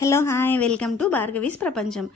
Hello hi welcome to Bhargavi's ప్రపంచం.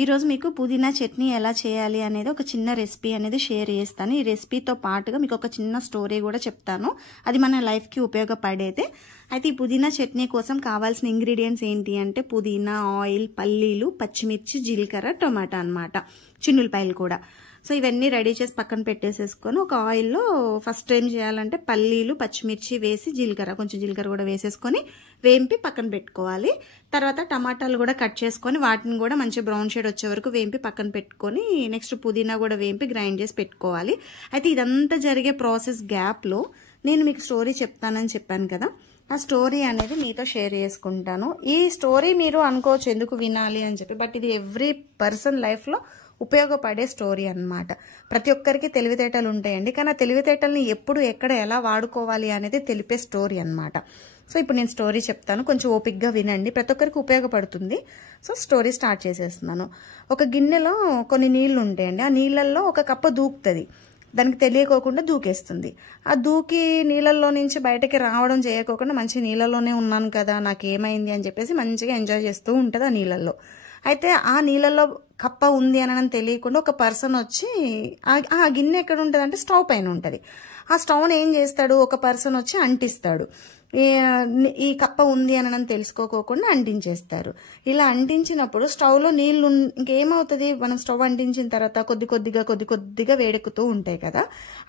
ఈరోజు మీకు పుదీనా చట్నీ ఎలా చేయాలి అనేది ఒక చిన్న రెసిపీ అనేది షేర్ చేస్తాను. ఈ రెసిపీతో పాటుగా మీకు ఒక చిన్న స్టోరీ కూడా చెప్తాను, అది మన లైఫ్కి ఉపయోగపడేదే. అయితే ఈ పుదీనా చట్నీ కోసం కావాల్సిన ఇంగ్రీడియంట్స్ ఏంటి అంటే పుదీనా, ఆయిల్, పల్లీలు, పచ్చిమిర్చి, జీలకర్ర, టొమాటో అన్నమాట, చిన్నులపాయలు కూడా. సో ఇవన్నీ రెడీ చేసి పక్కన పెట్టేసేసుకొని ఒక ఆయిల్లో ఫస్ట్ ఏం చేయాలంటే పల్లీలు, పచ్చిమిర్చి వేసి కొంచెం జీలకర్ర కూడా వేసేసుకొని వేంపి పక్కన పెట్టుకోవాలి. తర్వాత టమాటాలు కూడా కట్ చేసుకొని వాటిని కూడా మంచి బ్రౌన్ షేడ్ వచ్చే వరకు వేంపి పక్కన పెట్టుకొని నెక్స్ట్ పుదీనా కూడా వేంపి గ్రైండ్ చేసి పెట్టుకోవాలి. అయితే ఇదంతా జరిగే ప్రాసెస్ గ్యాప్లో నేను మీకు స్టోరీ చెప్తానని చెప్పాను కదా, ఆ స్టోరీ అనేది మీతో షేర్ చేసుకుంటాను. ఈ స్టోరీ మీరు అనుకోవచ్చు ఎందుకు వినాలి అని చెప్పి, బట్ ఇది ఎవ్రీ పర్సన్ లైఫ్లో ఉపయోగపడే స్టోరీ అన్నమాట. ప్రతి ఒక్కరికి తెలివితేటలు ఉంటాయండి, కానీ ఆ తెలివితేటల్ని ఎప్పుడు ఎక్కడ ఎలా వాడుకోవాలి అనేది తెలిపే స్టోరీ అన్నమాట. సో ఇప్పుడు నేను స్టోరీ చెప్తాను, కొంచెం ఓపిక్గా వినండి, ప్రతి ఒక్కరికి ఉపయోగపడుతుంది. సో స్టోరీ స్టార్ట్ చేసేస్తున్నాను. ఒక గిన్నెలో కొన్ని నీళ్లు ఉంటాయండి, ఆ నీళ్ళల్లో ఒక కప్ప దూకుతుంది, దానికి తెలియకోకుండా దూకేస్తుంది. ఆ దూకి నీళ్ళల్లో నుంచి బయటకి రావడం చేయకోకుండా మంచి నీళ్ళలోనే ఉన్నాను కదా, నాకేమైంది అని చెప్పేసి మంచిగా ఎంజాయ్ చేస్తూ ఉంటుంది ఆ నీళ్ళల్లో. అయితే ఆ నీళ్ళల్లో కప్ప ఉంది అని తెలియకుండా ఒక పర్సన్ వచ్చి ఆ గిన్నె ఎక్కడ ఉంటుంది అంటే స్టవ్ పైన ఉంటుంది. ఆ స్టవ్ని ఏం చేస్తాడు, ఒక పర్సన్ వచ్చి అంటిస్తాడు. ఈ కప్ప ఉంది అని తెలుసుకోకుండా అంటించేస్తారు. ఇలా అంటించినప్పుడు స్టవ్లో నీళ్లు ఇంకేమవుతుంది, మనం స్టవ్ అంటించిన తర్వాత కొద్ది కొద్దిగా వేడెక్కుతూ ఉంటాయి కదా,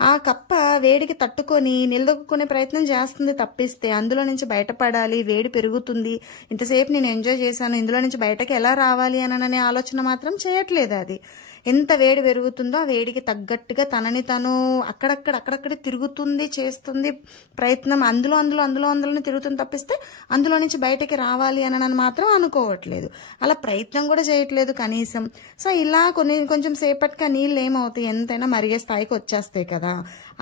ఆ కప్ప వేడికి తట్టుకొని నిలదొక్కునే ప్రయత్నం చేస్తుంది తప్పిస్తే అందులో నుంచి బయటపడాలి, వేడి పెరుగుతుంది, ఇంతసేపు నేను ఎంజాయ్ చేశాను, ఇందులో నుంచి బయటకి ఎలా రావాలి అనే ఆలోచన మాత్రం చేయట్లేదు. అది ఎంత వేడి పెరుగుతుందో ఆ వేడికి తగ్గట్టుగా తనని తను అక్కడక్కడ తిరుగుతుంది, చేస్తుంది ప్రయత్నం, అందులోనే తిరుగుతుంది తప్పిస్తే అందులో నుంచి బయటకి రావాలి అని మాత్రం అనుకోవట్లేదు, అలా ప్రయత్నం కూడా చేయట్లేదు కనీసం. సో ఇలా కొంచెం సేపటికి ఆ నీళ్ళు ఏమవుతాయి, ఎంతైనా మరిగే స్థాయికి వచ్చేస్తాయి కదా.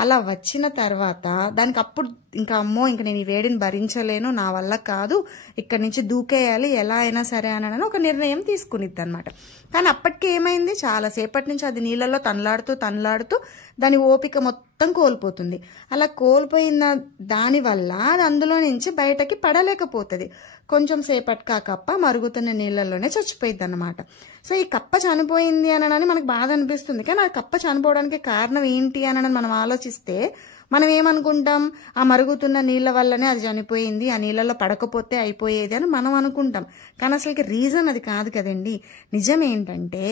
అలా వచ్చిన తర్వాత దానికి అప్పుడు ఇంకా అమ్మో ఇంక నేను ఈ వేడిని భరించలేను, నా వల్ల కాదు, ఇక్కడి నుంచి దూకేయాలి ఎలా అయినా సరే అని ఒక నిర్ణయం తీసుకునిద్ది అనమాట. కానీ అప్పటికి ఏమైంది, చాలాసేపటి నుంచి అది నీళ్ళలో తనలాడుతూ దాని ఓపిక మొత్తం కోల్పోతుంది. అలా కోల్పోయిన దానివల్ల అది అందులో నుంచి బయటకి పడలేకపోతుంది. కొంచెం సేపటికి ఆ కప్ప మరుగుతున్న నీళ్ళలోనే చచ్చిపోయింది అనమాట. సో ఈ కప్ప చనిపోయింది అని మనకు బాధ అనిపిస్తుంది, కానీ ఆ కప్ప చనిపోవడానికి కారణం ఏంటి అని మనం ఆలోచిస్తే మనం ఏమనుకుంటాం, ఆ మరుగుతున్న నీళ్ళ వల్లనే అది చనిపోయింది, ఆ నీళ్ళలో పడకపోతే అయిపోయేది అని మనం అనుకుంటాం. కానీ అసలుకి రీజన్ అది కాదు కదండి. నిజం ఏంటంటే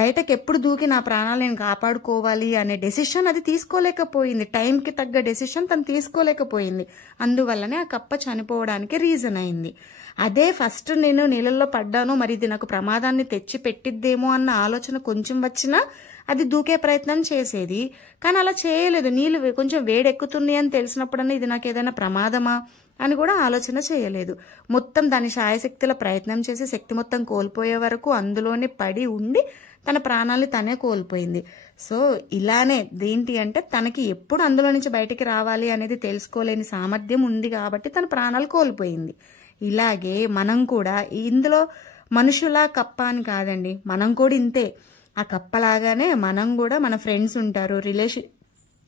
బయటకు ఎప్పుడు దూకి నా ప్రాణాలు నేను కాపాడుకోవాలి అనే డెసిషన్ అది తీసుకోలేకపోయింది, టైంకి తగ్గ డెసిషన్ తను తీసుకోలేకపోయింది. అందువల్లనే ఆ కప్ప చనిపోవడానికి రీజన్ అయింది. అదే ఫస్ట్ నేను నీళ్ళల్లో పడ్డాను, మరి ఇది నాకు ప్రమాదాన్ని తెచ్చి పెట్టిద్దేమో అన్న ఆలోచన కొంచెం వచ్చినా అది దూకే ప్రయత్నం చేసేది, కానీ అలా చేయలేదు. నీళ్ళు కొంచెం వేడెక్కుతుంది అని తెలిసినప్పుడన్నా ఇది నాకు ఏదైనా ప్రమాదమా అని కూడా ఆలోచన చేయలేదు. మొత్తం దాని శాయశక్తుల ప్రయత్నం చేసి శక్తి మొత్తం కోల్పోయే వరకు అందులోనే పడి ఉండి తన ప్రాణాలని తనే కోల్పోయింది. సో ఇలానే దేంటి అంటే తనకి ఎప్పుడు అందులో నుంచి బయటికి రావాలి అనేది తెలుసుకోలేని సామర్థ్యం ఉంది కాబట్టి తన ప్రాణాలు కోల్పోయింది. ఇలాగే మనం కూడా ఇందులో మనుషులా కప్ప అని కాదండి, మనం కూడా ఇంతే. ఆ కప్పలాగానే మనం కూడా మన ఫ్రెండ్స్ ఉంటారు,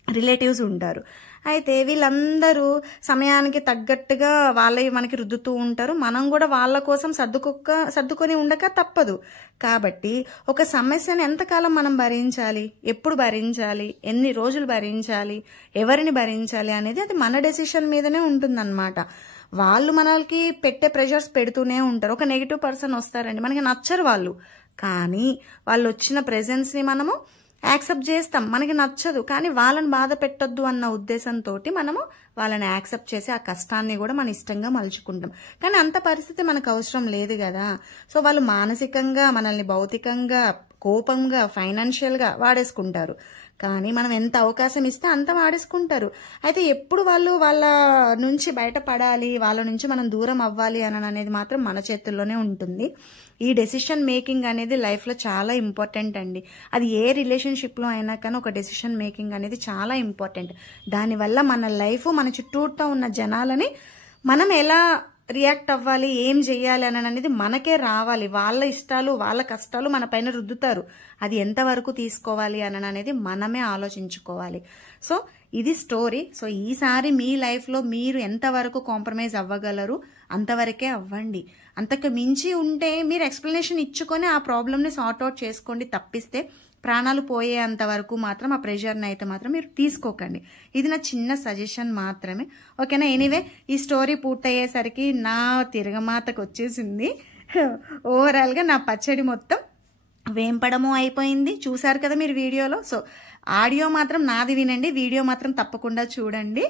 రిలేటివ్స్ ఉంటారు. అయితే వీళ్ళందరూ సమయానికి తగ్గట్టుగా వాళ్ళవి మనకి రుద్దుతూ ఉంటారు, మనం కూడా వాళ్ళ కోసం సర్దుకొని ఉండక తప్పదు. కాబట్టి ఒక సమస్యను ఎంతకాలం మనం భరించాలి, ఎప్పుడు భరించాలి, ఎన్ని రోజులు భరించాలి, ఎవరిని భరించాలి అనేది అది మన డెసిషన్ మీదనే ఉంటుందన్నమాట. వాళ్ళు మనకి పెట్టే ప్రెషర్స్ పెడుతూనే ఉంటారు. ఒక నెగిటివ్ పర్సన్ వస్తారండి, మనకి నచ్చరు వాళ్ళు, కానీ వాళ్ళు వచ్చిన ప్రెజెన్స్ని మనము యాక్సెప్ట్ చేస్తాం, మనకి నచ్చదు కానీ వాళ్ళని బాధ పెట్టొద్దు అన్న ఉద్దేశంతో మనము వాళ్ళని యాక్సెప్ట్ చేసి ఆ కష్టాన్ని కూడా మన ఇష్టంగా మలుచుకుంటాం. కానీ అంత పరిస్థితి మనకు అవసరం లేదు కదా. సో వాళ్ళు మానసికంగా మనల్ని భౌతికంగా, కోపంగా, ఫైనాన్షియల్గా వాడేసుకుంటారు, కానీ మనం ఎంత అవకాశం ఇస్తే అంత వాడేసుకుంటారు. అయితే ఎప్పుడు వాళ్ళు వాళ్ళ నుంచి బయటపడాలి, వాళ్ళ నుంచి మనం దూరం అవ్వాలి అనేది మాత్రం మన చేతుల్లోనే ఉంటుంది. ఈ డెసిషన్ మేకింగ్ అనేది లైఫ్లో చాలా ఇంపార్టెంట్ అండి. అది ఏ రిలేషన్షిప్లో అయినా కానీ ఒక డెసిషన్ మేకింగ్ అనేది చాలా ఇంపార్టెంట్. దానివల్ల మన లైఫ్, మన చుట్టూతో ఉన్న జనాలని మనం ఎలా రియాక్ట్ అవ్వాలి, ఏం చెయ్యాలి అనేది మనకే రావాలి. వాళ్ళ ఇష్టాలు, వాళ్ళ కష్టాలు మన పైన రుద్దుతారు, అది ఎంతవరకు తీసుకోవాలి అనేది మనమే ఆలోచించుకోవాలి. సో ఇది స్టోరీ. సో ఈసారి మీ లైఫ్లో మీరు ఎంతవరకు కాంప్రమైజ్ అవ్వగలరు అంతవరకే అవ్వండి. అంతకు మించి ఉంటే మీరు ఎక్స్ప్లెనేషన్ ఇచ్చుకొని ఆ ప్రాబ్లమ్ని సార్ట్అవుట్ చేసుకోండి తప్పిస్తే ప్రాణాలు పోయేంత వరకు మాత్రం ఆ ప్రెషర్ని అయితే మాత్రం మీరు తీసుకోకండి. ఇది నా చిన్న సజెషన్ మాత్రమే. ఓకేనా? ఎనీవే ఈ స్టోరీ పూర్తయ్యేసరికి నా తిరగమాతకు వచ్చేసింది. ఓవరాల్గా నా పచ్చడి మొత్తం వేంపడము అయిపోయింది. చూసారు కదా మీరు వీడియోలో. సో ఆడియో మాత్రం నాది వినండి, వీడియో మాత్రం తప్పకుండా చూడండి.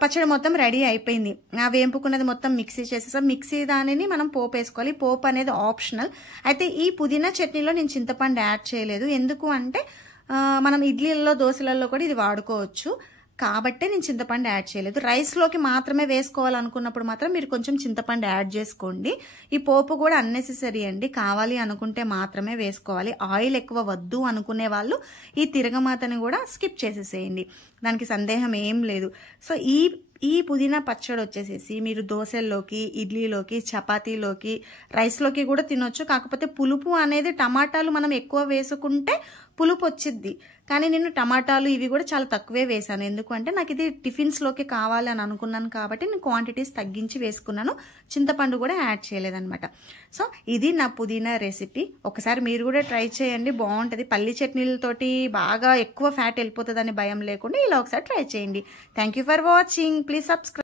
పచ్చడి మొత్తం రెడీ అయిపోయింది. ఆ వేంపుకున్నది మొత్తం మిక్సీ చేసేసాం. మిక్సీ దానిని మనం పోపు వేసుకోవాలి. పోపు అనేది ఆప్షనల్. అయితే ఈ పుదీనా చట్నీలో నేను చింతపండు యాడ్ చేయలేదు. ఎందుకు అంటే మనం ఇడ్లీలలో దోశలలో కూడా ఇది వాడుకోవచ్చు కాబట్టి నేను చింతపండు యాడ్ చేయలేదు. రైస్లోకి మాత్రమే వేసుకోవాలనుకున్నప్పుడు మాత్రం మీరు కొంచెం చింతపండు యాడ్ చేసుకోండి. ఈ పోపు కూడా అన్నెసెసరీ అండి, కావాలి అనుకుంటే మాత్రమే వేసుకోవాలి. ఆయిల్ ఎక్కువ వద్దు అనుకునే వాళ్ళు ఈ తిరగమాతని కూడా స్కిప్ చేసేసేయండి, దానికి సందేహం ఏం లేదు. సో ఈ పుదీనా పచ్చడి వచ్చేసేసి మీరు దోశల్లోకి, ఇడ్లీలోకి, చపాతీలోకి, రైస్లోకి కూడా తినొచ్చు. కాకపోతే పులుపు అనేది టమాటాలు మనం ఎక్కువ వేసుకుంటే పులుపు వచ్చిద్ది, కానీ నేను టమాటాలు ఇవి కూడా చాలా తక్కువే వేసాను. ఎందుకంటే నాకు ఇది టిఫిన్స్లోకి కావాలి అని అనుకున్నాను కాబట్టి నేను క్వాంటిటీస్ తగ్గించి వేసుకున్నాను. చింతపండు కూడా యాడ్ చేయలేదన్నమాట. సో ఇది నా పుదీనా రెసిపీ. ఒకసారి మీరు కూడా ట్రై చేయండి, బాగుంటుంది. పల్లి చట్నీలతోటి బాగా ఎక్కువ ఫ్యాట్ వెళ్ళిపోతుందని భయం లేకుండా ఇలా ఒకసారి ట్రై చేయండి. Thank you for watching. Please subscribe.